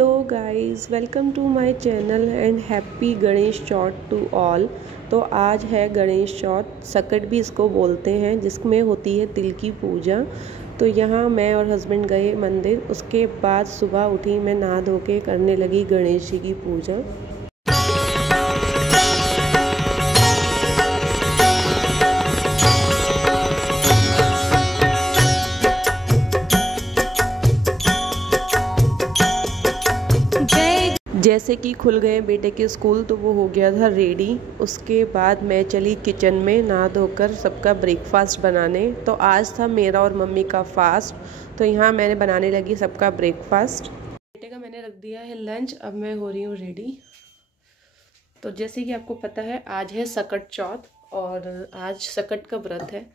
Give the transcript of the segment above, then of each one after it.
Hello guys, welcome to my channel and happy Ganesh Chauth to all. तो आज है गणेश चौथ, सकट भी इसको बोलते हैं, जिसमें होती है तिल की पूजा। तो यहाँ मैं और हस्बैंड गए मंदिर। उसके बाद सुबह उठी, मैं नहा धो के करने लगी गणेश जी की पूजा। जैसे कि खुल गए बेटे के स्कूल तो वो हो गया था रेडी। उसके बाद मैं चली किचन में नहा धोकर सबका ब्रेकफास्ट बनाने। तो आज था मेरा और मम्मी का फास्ट, तो यहाँ मैंने बनाने लगी सबका ब्रेकफास्ट। बेटे का मैंने रख दिया है लंच, अब मैं हो रही हूँ रेडी। तो जैसे कि आपको पता है आज है सकट चौथ और आज सकट का व्रत है।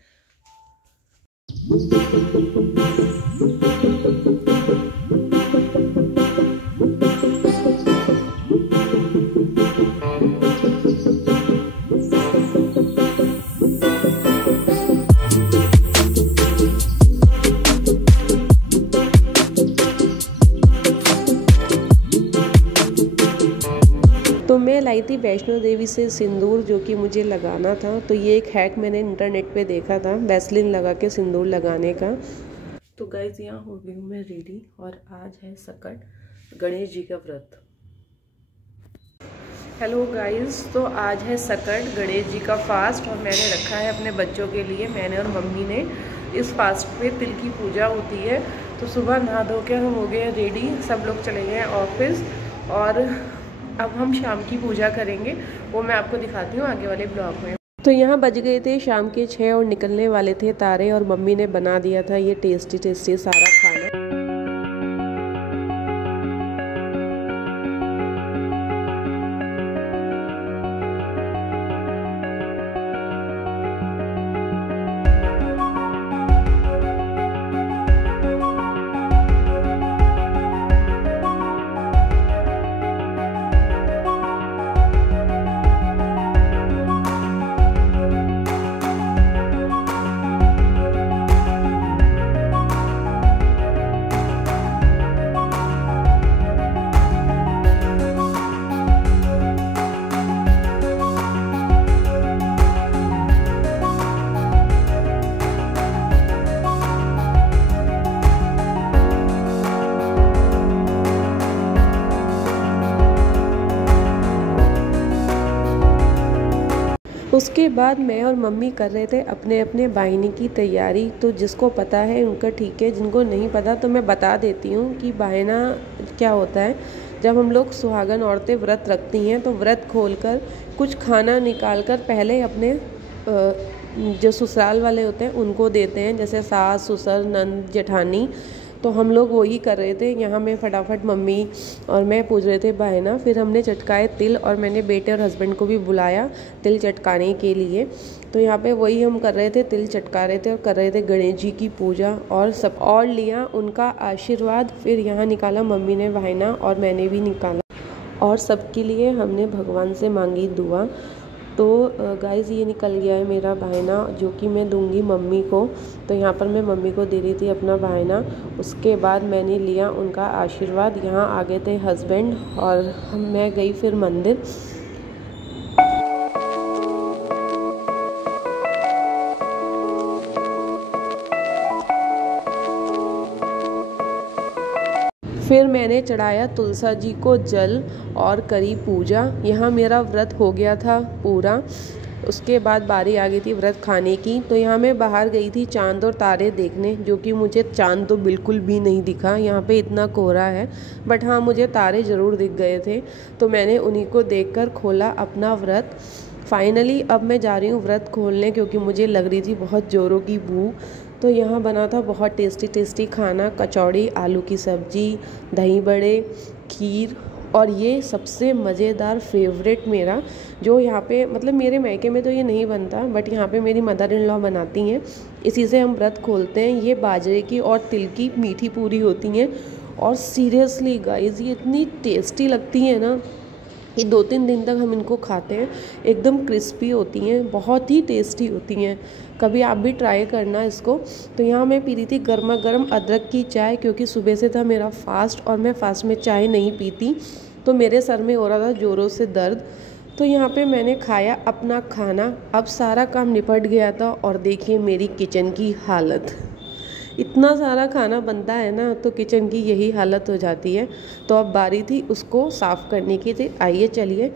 तो मैं लाई थी वैष्णो देवी से सिंदूर, जो कि मुझे लगाना था। तो ये एक हैक मैंने इंटरनेट पे देखा था, वैसलीन लगा के सिंदूर लगाने का। तो गाइस यहाँ हो गई हूँ मैं रेडी और आज है सकट, गणेश जी का व्रत। हेलो गाइस, तो आज है सकट, गणेश जी का फास्ट और मैंने रखा है अपने बच्चों के लिए। मैंने और मम्मी ने इस फास्ट पे तिल की पूजा होती है। तो सुबह नहा धो के हम हो गए रेडी, सब लोग चले गए ऑफिस और अब हम शाम की पूजा करेंगे, वो मैं आपको दिखाती हूँ आगे वाले ब्लॉग में। तो यहाँ बज गए थे शाम के 6 और निकलने वाले थे तारे, और मम्मी ने बना दिया था ये टेस्टी टेस्टी सारा खाना। उसके बाद मैं और मम्मी कर रहे थे अपने अपने बायने की तैयारी। तो जिसको पता है उनका ठीक है, जिनको नहीं पता तो मैं बता देती हूँ कि बायना क्या होता है। जब हम लोग सुहागन औरतें व्रत रखती हैं तो व्रत खोलकर कुछ खाना निकालकर पहले अपने जो ससुराल वाले होते हैं उनको देते हैं, जैसे सास ससुर नंद जेठानी। तो हम लोग वही कर रहे थे। यहाँ मैं फटाफट मम्मी और मैं पूछ रहे थे बायना। फिर हमने चटकाए तिल और मैंने बेटे और हस्बैंड को भी बुलाया तिल चटकाने के लिए। तो यहाँ पे वही हम कर रहे थे, तिल चटका रहे थे और कर रहे थे गणेश जी की पूजा और सब और लिया उनका आशीर्वाद। फिर यहाँ निकाला मम्मी ने बायना और मैंने भी निकाला और सबके लिए हमने भगवान से मांगी दुआ। तो गाइस ये निकल गया है मेरा बायना, जो कि मैं दूंगी मम्मी को। तो यहाँ पर मैं मम्मी को दे रही थी अपना बायना। उसके बाद मैंने लिया उनका आशीर्वाद। यहाँ आ गए थे हस्बैंड और मैं गई फिर मंदिर। फिर मैंने चढ़ाया तुलसा जी को जल और करी पूजा। यहाँ मेरा व्रत हो गया था पूरा। उसके बाद बारी आ गई थी व्रत खाने की। तो यहाँ मैं बाहर गई थी चांद और तारे देखने, जो कि मुझे चांद तो बिल्कुल भी नहीं दिखा, यहाँ पे इतना कोहरा है। बट हाँ, मुझे तारे ज़रूर दिख गए थे। तो मैंने उन्हीं को देखकर खोला अपना व्रत। फाइनली अब मैं जा रही हूँ व्रत खोलने, क्योंकि मुझे लग रही थी बहुत ज़ोरों की भूख। तो यहाँ बना था बहुत टेस्टी टेस्टी खाना, कचौड़ी, आलू की सब्ज़ी, दही बड़े, खीर और ये सबसे मज़ेदार फेवरेट मेरा, जो यहाँ पे मतलब मेरे मायके में तो ये नहीं बनता, बट यहाँ पे मेरी मदर इन लॉ बनाती हैं। इसी से हम व्रत खोलते हैं। ये बाजरे की और तिल की मीठी पूरी होती हैं और सीरियसली गाइस ये इतनी टेस्टी लगती है ना ये 2-3 दिन तक हम इनको खाते हैं, एकदम क्रिस्पी होती हैं, बहुत ही टेस्टी होती हैं। कभी आप भी ट्राई करना इसको। तो यहाँ मैं पी रही थी गर्मा गर्म अदरक की चाय, क्योंकि सुबह से था मेरा फास्ट और मैं फास्ट में चाय नहीं पीती, तो मेरे सर में हो रहा था ज़ोरों से दर्द। तो यहाँ पे मैंने खाया अपना खाना। अब सारा काम निपट गया था और देखिए मेरी किचन की हालत। इतना सारा खाना बनता है ना, तो किचन की यही हालत हो जाती है। तो अब बारी थी उसको साफ़ करने की। थी आइए चलिए।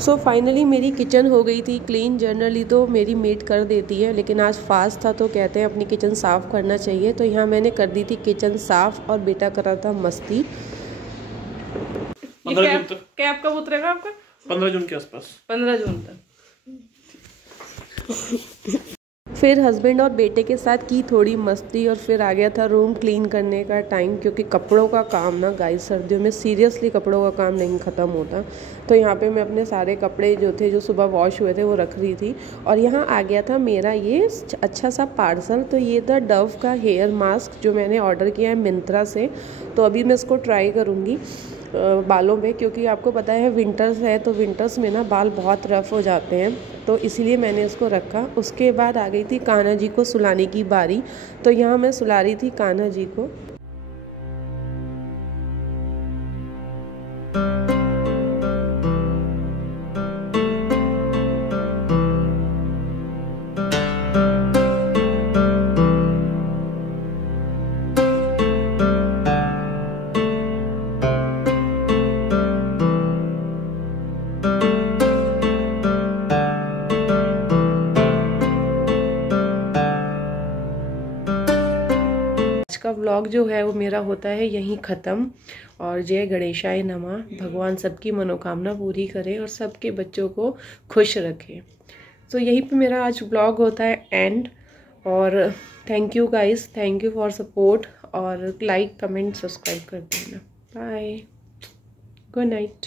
सो फाइनली मेरी किचन हो गई थी क्लीन। जनरली तो मेरी मेड कर देती है, लेकिन आज फास्ट था तो कहते हैं अपनी किचन साफ़ करना चाहिए। तो यहाँ मैंने कर दी थी किचन साफ़ और बेटा कर रहा था मस्ती। कैब कब उतरेगा आपका? 15 जून के आसपास। 15 जून तक। फिर हस्बैंड और बेटे के साथ की थोड़ी मस्ती और फिर आ गया था रूम क्लीन करने का टाइम, क्योंकि कपड़ों का काम ना गाइस सर्दियों में सीरियसली कपड़ों का काम नहीं ख़त्म होता। तो यहाँ पे मैं अपने सारे कपड़े जो थे जो सुबह वॉश हुए थे वो रख रही थी। और यहाँ आ गया था मेरा ये अच्छा सा पार्सल। तो ये था डव का हेयर मास्क जो मैंने ऑर्डर किया है मिंत्रा से। तो अभी मैं इसको ट्राई करूँगी बालों में, क्योंकि आपको पता है विंटर्स है, तो विंटर्स में ना बाल बहुत रफ़ हो जाते हैं, तो इसीलिए मैंने इसको रखा। उसके बाद आ गई थी कान्हा जी को सुलाने की बारी। तो यहाँ मैं सुला रही थी कान्हा जी को। का व्लॉग जो है वो मेरा होता है यहीं ख़त्म। और जय गणेशाय नमः। भगवान सबकी मनोकामना पूरी करे और सबके बच्चों को खुश रखे। तो यहीं पे मेरा आज व्लॉग होता है एंड। और thank you guys, thank you for support. और लाइक कमेंट सब्सक्राइब कर देना। Bye, good night.